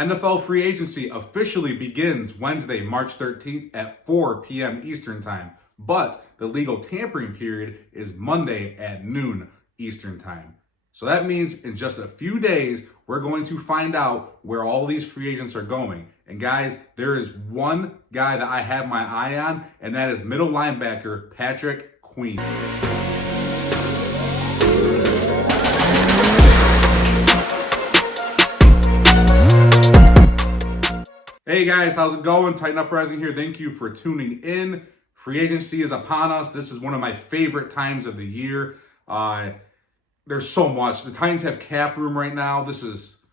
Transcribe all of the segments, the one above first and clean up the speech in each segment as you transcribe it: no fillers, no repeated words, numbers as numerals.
NFL free agency officially begins Wednesday, March 13th at 4 p.m. Eastern Time, but the legal tampering period is Monday at noon Eastern Time. So that means in just a few days, we're going to find out where all these free agents are going. And guys, there is one guy that I have my eye on, and that is middle linebacker Patrick Queen. Hey guys, how's it going? Tighten Up Rising here. Thank you for tuning in. Free agency is upon us. This is one of my favorite times of the year. There's so much. The Titans have cap room right now. This is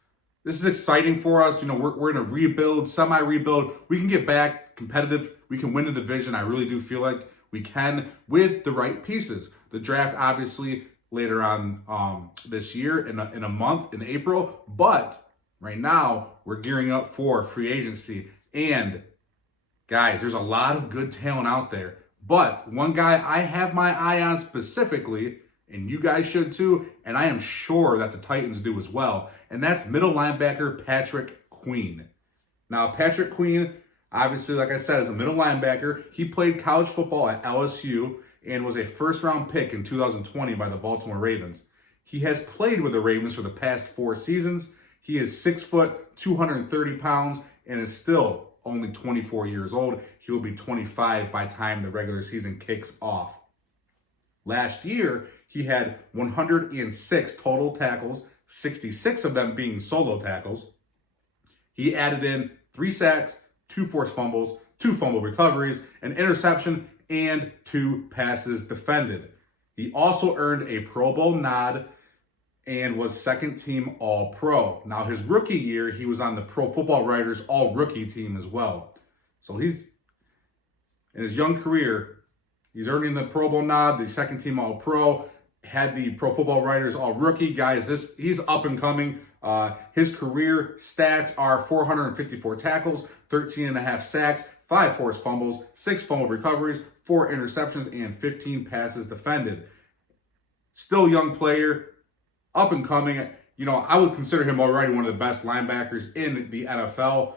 exciting for us. You know, we're in a rebuild, semi-rebuild. We can get back competitive. We can win the division. I really do feel like we can with the right pieces. The draft, obviously, later on this year in a month, in April. But right now, we're gearing up for free agency. And guys, there's a lot of good talent out there. But one guy I have my eye on specifically, and you guys should too, and I am sure that the Titans do as well, and that's middle linebacker Patrick Queen. Now, Patrick Queen, obviously, like I said, is a middle linebacker. He played college football at LSU and was a first-round pick in 2020 by the Baltimore Ravens. He has played with the Ravens for the past 4 seasons. He is 6 foot, 230 pounds, and is still only 24 years old. He will be 25 by the time the regular season kicks off. Last year, he had 106 total tackles, 66 of them being solo tackles. He added in 3 sacks, 2 forced fumbles, 2 fumble recoveries, an interception, and 2 passes defended. He also earned a Pro Bowl nod and was second-team All-Pro. Now, his rookie year, he was on the Pro Football Writers All-Rookie team as well. So he's, in his young career, he's earning the Pro Bowl nod, the second-team All-Pro, had the Pro Football Writers All-Rookie. Guys, he's up and coming. His career stats are 454 tackles, 13.5 sacks, 5 forced fumbles, 6 fumble recoveries, 4 interceptions, and 15 passes defended. Still young player, up and coming. You know, I would consider him already one of the best linebackers in the NFL.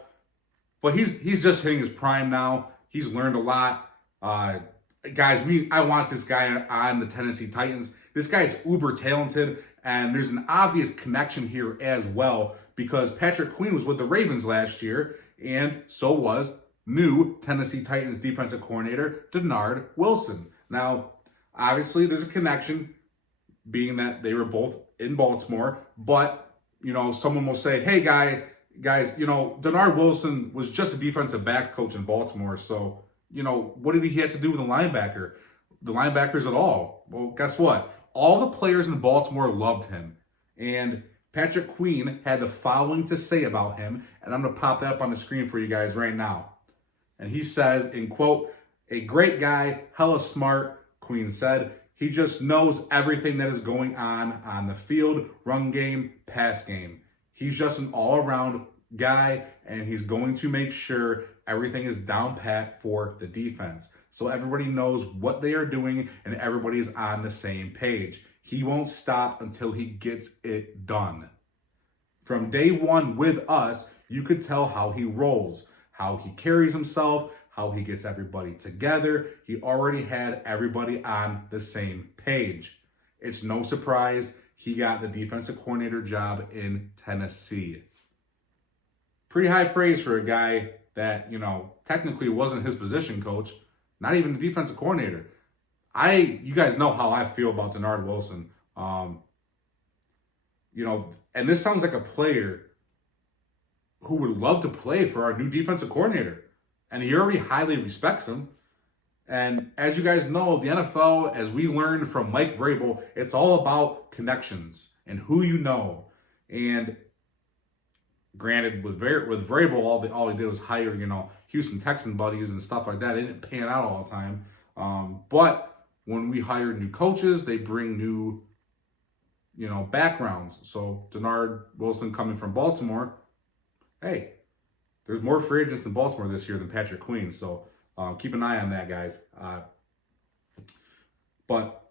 But he's just hitting his prime now. He's learned a lot. Guys, I want this guy on the Tennessee Titans. This guy is uber talented, and there's an obvious connection here as well because Patrick Queen was with the Ravens last year, and so was new Tennessee Titans defensive coordinator Denard Wilson. Now, obviously, there's a connection being that they were both in Baltimore, but, you know, someone will say, hey, guys, you know, Denard Wilson was just a defensive backs coach in Baltimore, so, you know, what did he have to do with the linebackers at all? Well, guess what? All the players in Baltimore loved him. And Patrick Queen had the following to say about him, and I'm going to pop that up on the screen for you guys right now. And he says, in quote, "A great guy, hella smart," Queen said. "He just knows everything that is going on the field, run game, pass game. He's just an all-around guy, and he's going to make sure everything is down pat for the defense. So everybody knows what they are doing and everybody is on the same page. He won't stop until he gets it done. From day one with us, you could tell how he rolls, how he carries himself, how he gets everybody together. He already had everybody on the same page. It's no surprise he got the defensive coordinator job in Tennessee." Pretty high praise for a guy that, you know, technically wasn't his position coach, not even the defensive coordinator. You guys know how I feel about Denard Wilson. You know, and this sounds like a player who would love to play for our new defensive coordinator. And he already highly respects him. And as you guys know, the NFL, as we learned from Mike Vrabel, it's all about connections and who you know. And granted, with Vrabel, all he did was hire, you know, Houston Texan buddies and stuff like that. It didn't pan out all the time. But when we hire new coaches, they bring new, you know, backgrounds. So Denard Wilson coming from Baltimore, hey, there's more free agents in Baltimore this year than Patrick Queen. So keep an eye on that, guys. But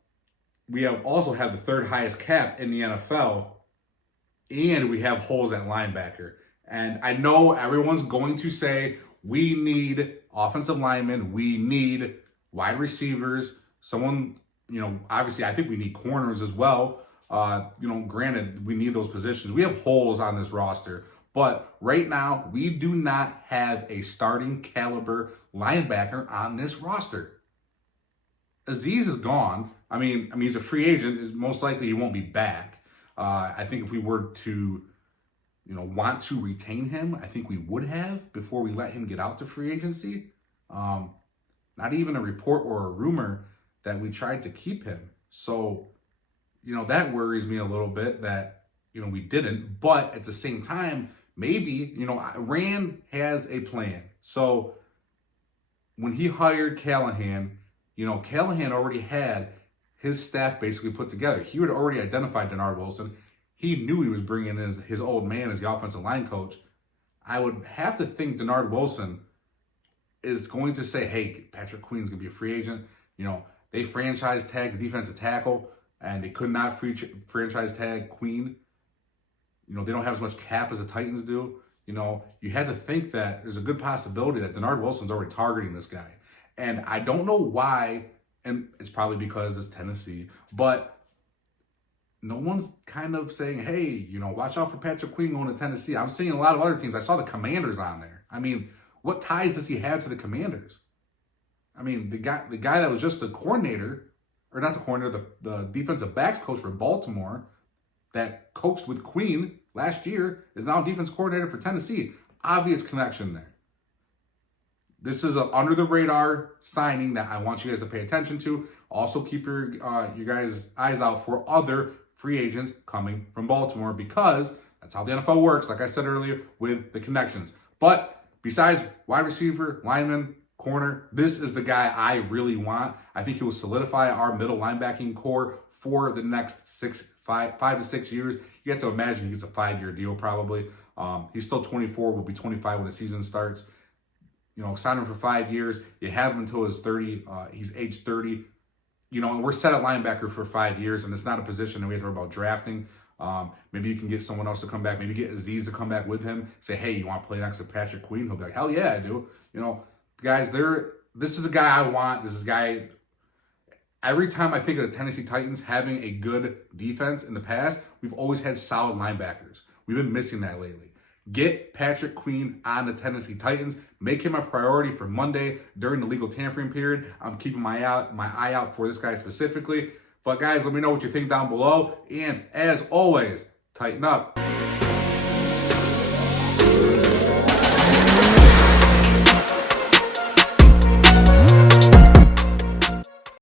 we also have the 3rd highest cap in the NFL, and we have holes at linebacker. And I know everyone's going to say, we need offensive linemen, we need wide receivers, someone, obviously I think we need corners as well. Granted, we need those positions. We have holes on this roster, but right now we do not have a starting caliber linebacker on this roster. Azeez is gone. I mean, he's a free agent. Most likely he won't be back. I think if we were to, want to retain him, I think we would have before we let him get out to free agency. Not even a report or a rumor that we tried to keep him. So, that worries me a little bit that, we didn't. But at the same time, maybe, Rand has a plan. So when he hired Callahan, Callahan already had his staff basically put together. He had already identified Denard Wilson. He knew he was bringing in his old man as the offensive line coach. I would have to think Denard Wilson is going to say, hey, Patrick Queen's going to be a free agent. They franchise tagged the defensive tackle, and they could not franchise tag Queen. They don't have as much cap as the Titans do. You had to think that there's a good possibility that Denard Wilson's already targeting this guy. And I don't know why, and it's probably because it's Tennessee, but no one's kind of saying, hey, watch out for Patrick Queen going to Tennessee. I'm seeing a lot of other teams. I saw the Commanders on there. I mean, what ties does he have to the Commanders? I mean, the guy that was just the coordinator, or not the coordinator, the defensive backs coach for Baltimore that coached with Queen last year is now defense coordinator for Tennessee. Obvious connection there. This is an under-the-radar signing that I want you guys to pay attention to. Also, keep your guys' eyes out for other free agents coming from Baltimore, because that's how the NFL works, like I said earlier, with the connections. But besides wide receiver, lineman, corner, this is the guy I really want. I think he will solidify our middle linebacking core for the next 5 to 6 years. You have to imagine he gets a 5-year deal probably. He's still 24, will be 25 when the season starts. Sign him for 5 years. You have him until he's 30. He's age 30. And we're set at linebacker for 5 years, and it's not a position that we have to worry about drafting. Maybe you can get someone else to come back. Maybe get Azeez to come back with him. Say, hey, you want to play next to Patrick Queen? He'll be like, hell yeah, I do. Guys, this is a guy I want. This is a guy. Every time I think of the Tennessee Titans having a good defense in the past, we've always had solid linebackers. We've been missing that lately. Get Patrick Queen on the Tennessee Titans. Make him a priority for Monday during the legal tampering period. I'm keeping my eye out for this guy specifically. But guys, let me know what you think down below. And as always, tighten up.